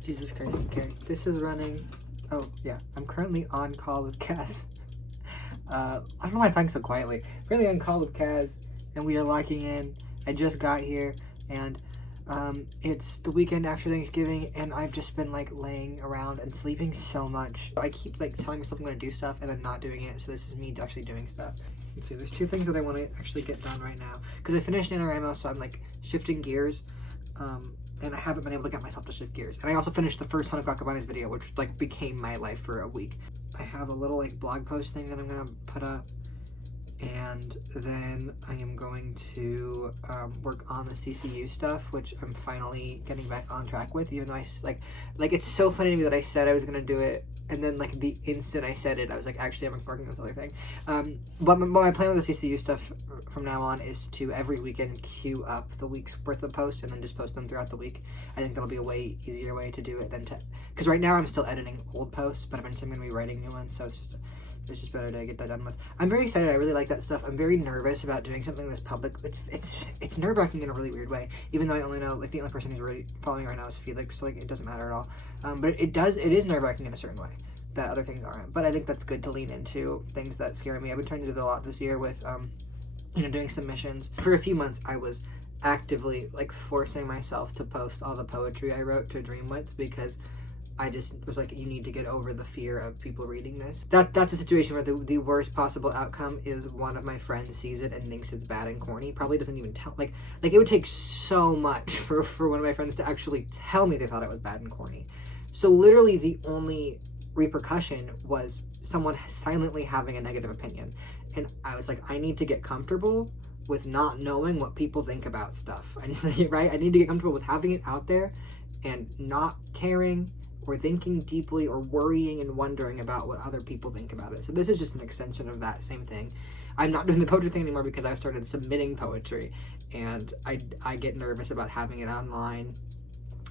Jesus Christ, okay. This is running. Oh, yeah. I'm currently on call with Kaz. I don't know why I'm talking so quietly. Currently on call with Kaz, and we are locking in. I just got here, and it's the weekend after Thanksgiving, and I've just been like laying around and sleeping so much. I keep like telling myself I'm gonna do stuff and then not doing it, so this is me actually doing stuff. Let's see, there's two things that I want to actually get done right now. Because I finished NaNoWriMo, so I'm like shifting gears. And I haven't been able to get myself to shift gears. And I also finished the first 100 Caucabunnies video, which like became my life for a week. I have a little like blog post thing that I'm gonna put up, and then I am going to work on the CCU stuff, which I'm finally getting back on track with, even though I like it's so funny to me that I said I was gonna do it, and then like the instant I said it, I was like, actually I'm working on this other thing. But my plan with the CCU stuff from now on is to every weekend queue up the week's worth of posts and then just post them throughout the week. I think that'll be a way easier way to do it than to, because right now I'm still editing old posts, but eventually I'm gonna be writing new ones, so it's just better to get that done with. I'm very excited. I really like that stuff. I'm very nervous about doing something this public. It's nerve-wracking in a really weird way, even though I only know, like, the only person who's really following right now is Felix, so like it doesn't matter at all. But it is nerve-wracking in a certain way that other things aren't. But I think that's good to lean into things that scare me. I've been trying to do that a lot this year with doing submissions. For a few months I was actively like forcing myself to post all the poetry I wrote to Dreamwidth, because I just was like, you need to get over the fear of people reading this. That's a situation where the worst possible outcome is one of my friends sees it and thinks it's bad and corny. Probably doesn't even tell. Like it would take so much for one of my friends to actually tell me they thought it was bad and corny. So literally the only repercussion was someone silently having a negative opinion. And I was like, I need to get comfortable with not knowing what people think about stuff. Right? I need to get comfortable with having it out there and not caring or thinking deeply or worrying and wondering about what other people think about it. So this is just an extension of that same thing. I'm not doing the poetry thing anymore because I've started submitting poetry, and I get nervous about having it online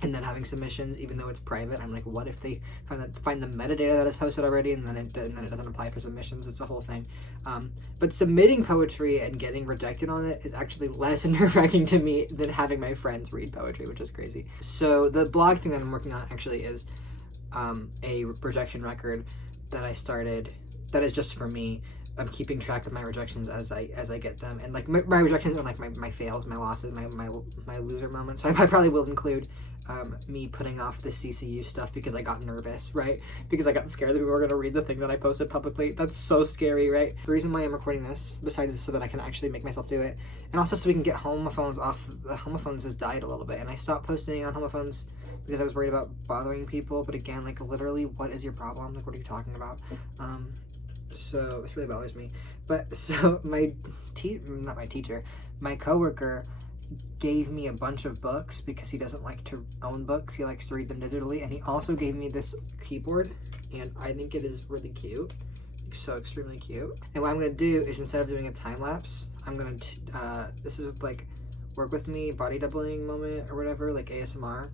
and then having submissions, even though it's private. I'm like, what if they find the metadata that is posted already, and then it doesn't apply for submissions? It's a whole thing. But submitting poetry and getting rejected on it is actually less nerve-wracking to me than having my friends read poetry, which is crazy. So the blog thing that I'm working on actually is a rejection record that I started that is just for me. I'm keeping track of my rejections as I get them, and like my rejections are like my fails, my losses, my loser moments. So I probably will include me putting off the CCU stuff because I got nervous, right? Because I got scared that people were gonna read the thing that I posted publicly. That's so scary, right? The reason why I'm recording this, besides is so that I can actually make myself do it, and also so we can get homophones off. The homophones has died a little bit, and I stopped posting on homophones because I was worried about bothering people. But again, like literally, what is your problem? Like, what are you talking about? So this really bothers me. But so my coworker gave me a bunch of books because he doesn't like to own books. He likes to read them digitally, and he also gave me this keyboard, and I think it is really cute. So extremely cute. And what I'm gonna do is, instead of doing a time lapse, I'm gonna this is like work with me body doubling moment or whatever, like ASMR.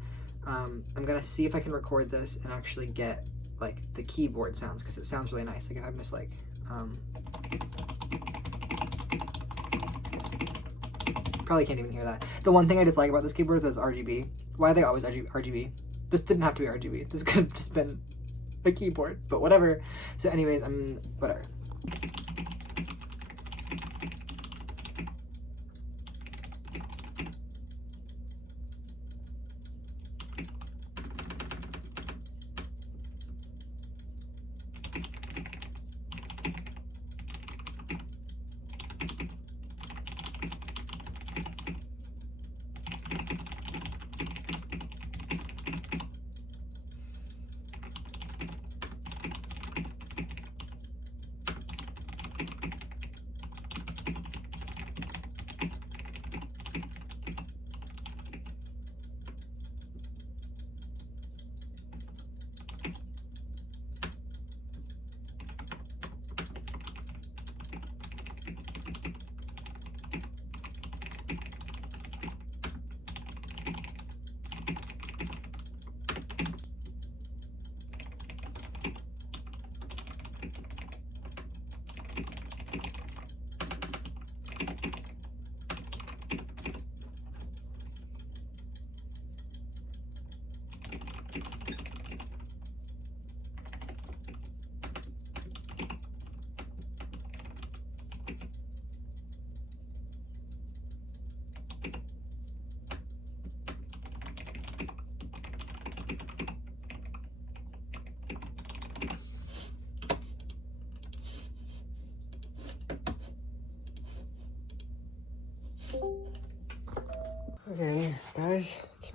I'm gonna see if I can record this and actually get like the keyboard sounds, because it sounds really nice. Like if I'm just like probably can't even hear that. The one thing I dislike about this keyboard is that it's RGB. Why are they always RGB? This didn't have to be RGB. This could have just been a keyboard, but whatever. So anyways, whatever.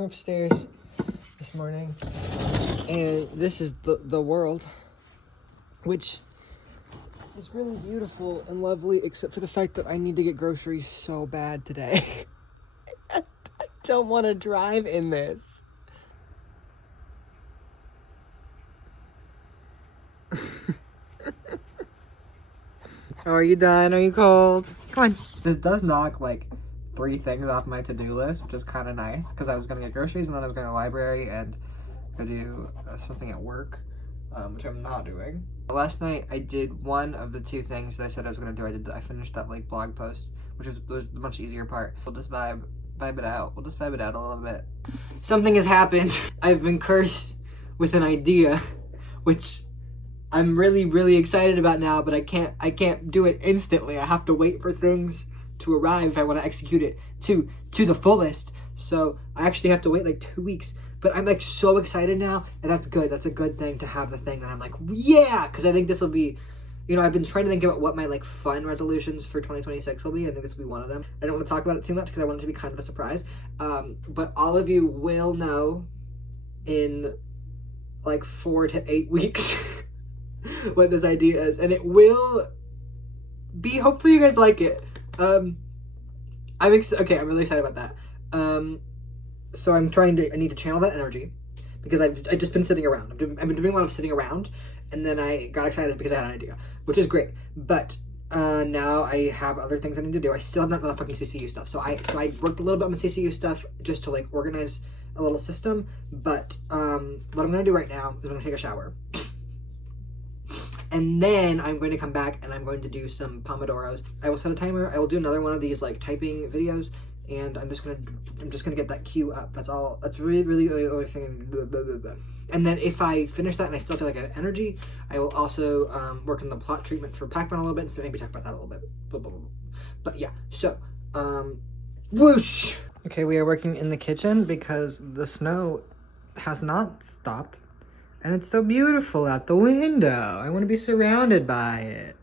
upstairs this morning, and this is the world, which is really beautiful and lovely, except for the fact that I need to get groceries so bad today. I don't want to drive in this. Oh, are you done? Are you cold? Come on. This does knock like 3 things off my to-do list, which is kind of nice, because I was going to get groceries, and then I was going to the library and go do something at work, which I'm not doing. Last night I did one of the 2 things that I said I was going to do. I finished that like blog post, which was the much easier part. We'll just vibe it out. We'll just vibe it out a little bit. Something has happened. I've been cursed with an idea, which I'm really, really excited about now, but I can't do it instantly. I have to wait for things to arrive if I want to execute it to the fullest. So I actually have to wait like 2 weeks, but I'm like so excited now, and that's good. That's a good thing to have the thing that I'm like, yeah, because I think this will be, you know, I've been trying to think about what my like fun resolutions for 2026 will be. I think this will be one of them. I don't want to talk about it too much because I want it to be kind of a surprise. But all of you will know in like 4 to 8 weeks what this idea is, and it will be, hopefully you guys like it. I'm really excited about that. So I need to channel that energy, because I've just been sitting around. I've been doing a lot of sitting around, and then I got excited because I had an idea, which is great. But now I have other things I need to do. I still have not done the fucking CCU stuff. So I worked a little bit on the CCU stuff just to like organize a little system. But what I'm gonna do right now is I'm gonna take a shower. And then I'm going to come back and I'm going to do some Pomodoros. I will set a timer. I will do another one of these like typing videos, and I'm just gonna get that queue up. That's all. That's really the only thing. And then if I finish that and I still feel like I have energy, I will also work on the plot treatment for Pac-Man a little bit. Maybe talk about that a little bit. But yeah. So whoosh. Okay, we are working in the kitchen because the snow has not stopped. And it's so beautiful out the window. I want to be surrounded by it.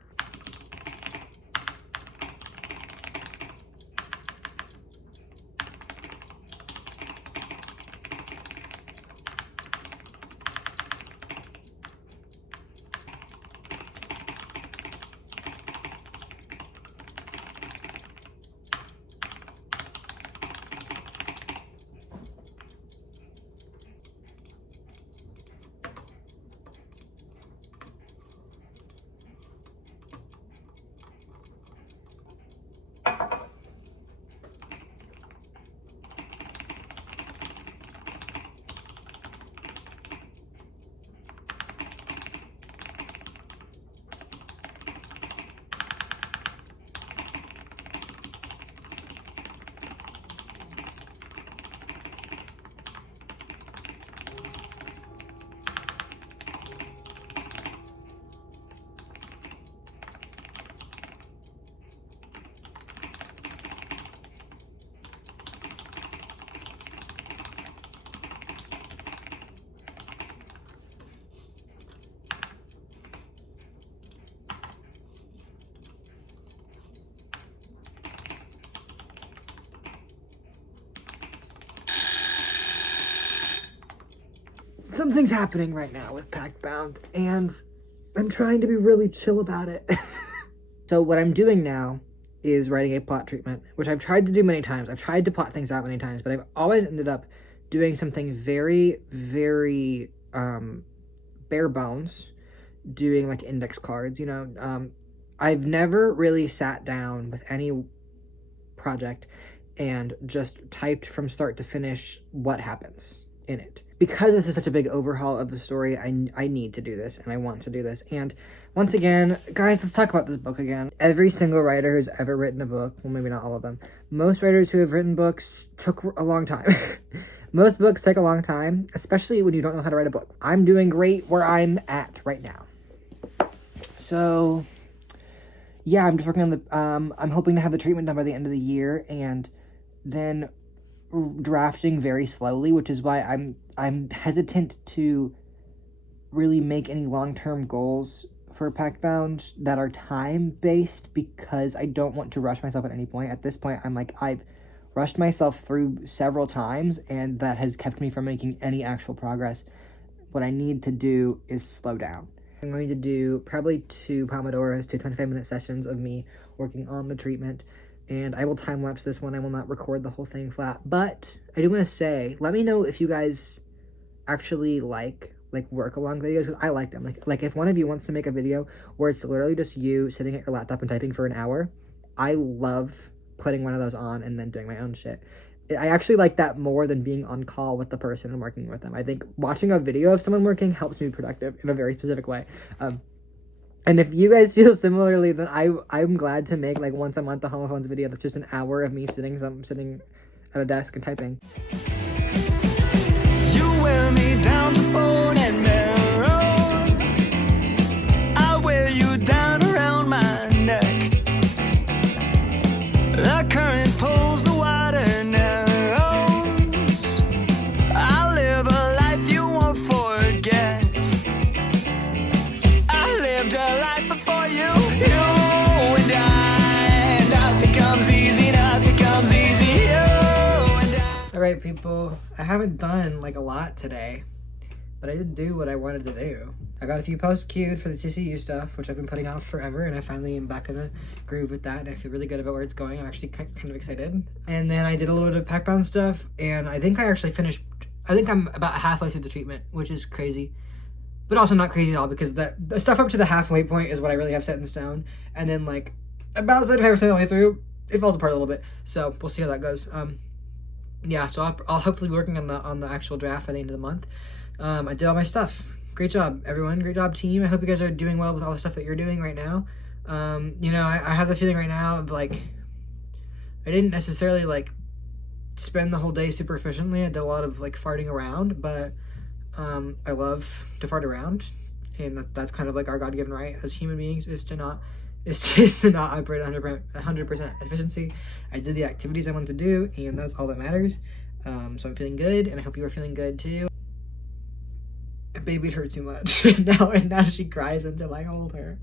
Something's happening right now with Pac-Bound, and I'm trying to be really chill about it. So what I'm doing now is writing a plot treatment, which I've tried to do many times. I've tried to plot things out many times, but I've always ended up doing something very, very bare bones, doing like index cards, you know. I've never really sat down with any project and just typed from start to finish what happens in it. Because this is such a big overhaul of the story, I need to do this, and I want to do this. And once again, guys, let's talk about this book again. Every single writer who's ever written a book, well, maybe not all of them, most writers who have written books took a long time. Most books take a long time, especially when you don't know how to write a book. I'm doing great where I'm at right now. So, yeah, I'm just working on the, I'm hoping to have the treatment done by the end of the year, and then drafting very slowly, which is why I'm hesitant to really make any long-term goals for Pac-Bound that are time-based, because I don't want to rush myself at any point. At this point, I'm like, I've rushed myself through several times, and that has kept me from making any actual progress. What I need to do is slow down. I'm going to do probably 2 Pomodoros, 2 25-minute sessions of me working on the treatment, and I will time-lapse this one. I will not record the whole thing flat, but I do want to say, let me know if you guys actually like work along videos, because I like them. Like if one of you wants to make a video where it's literally just you sitting at your laptop and typing for an hour, I love putting one of those on and then doing my own shit. I actually like that more than being on call with the person and working with them. I think watching a video of someone working helps me be productive in a very specific way. And if you guys feel similarly, then I'm glad to make like once a month a homophones video that's just an hour of me sitting at a desk and typing. You wear me down to bone and marrow. I wear you down around my neck. The current pulls the water narrows. I live a life you won't forget. I lived a life before you. You and I, nothing comes easy, nothing comes easy. You and I. Alright people, I haven't done like a lot today, but I did do what I wanted to do. I got a few posts queued for the TCU stuff, which I've been putting off forever, and I finally am back in the groove with that, and I feel really good about where it's going. I'm actually kind of excited. And then I did a little bit of Pac-Bound stuff, and I think I actually finished, I think I'm about halfway through the treatment, which is crazy. But also not crazy at all, because the stuff up to the halfway point is what I really have set in stone. And then like, about 75% of the way through, it falls apart a little bit. So we'll see how that goes. Yeah, so I'll hopefully be working on the actual draft by the end of the month. I did all my stuff. Great job, everyone. Great job, team. I hope you guys are doing well with all the stuff that you're doing right now. You know, I have the feeling right now of like, I didn't necessarily like spend the whole day super efficiently. I did a lot of like farting around, but I love to fart around, and that's kind of like our God-given right as human beings, is to not operate 100% efficiency. I did the activities I wanted to do, and that's all that matters. So I'm feeling good, and I hope you are feeling good too. I babied her too much, and now she cries until I hold her.